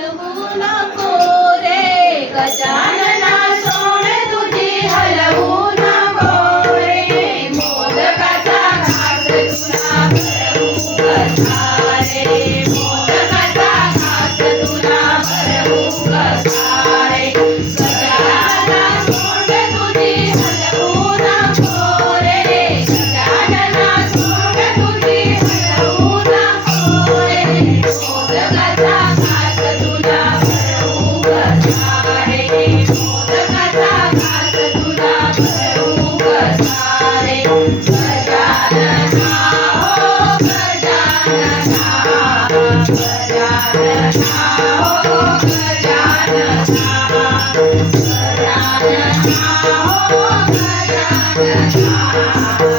hola Música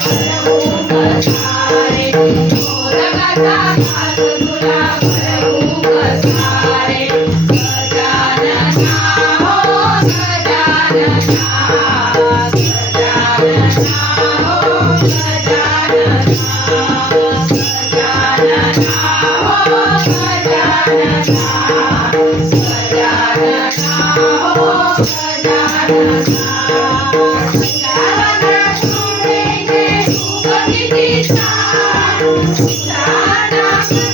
you. Thank you.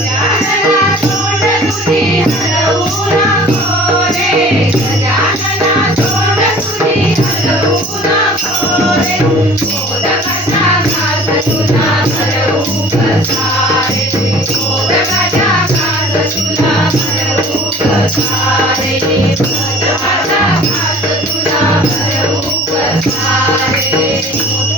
तुला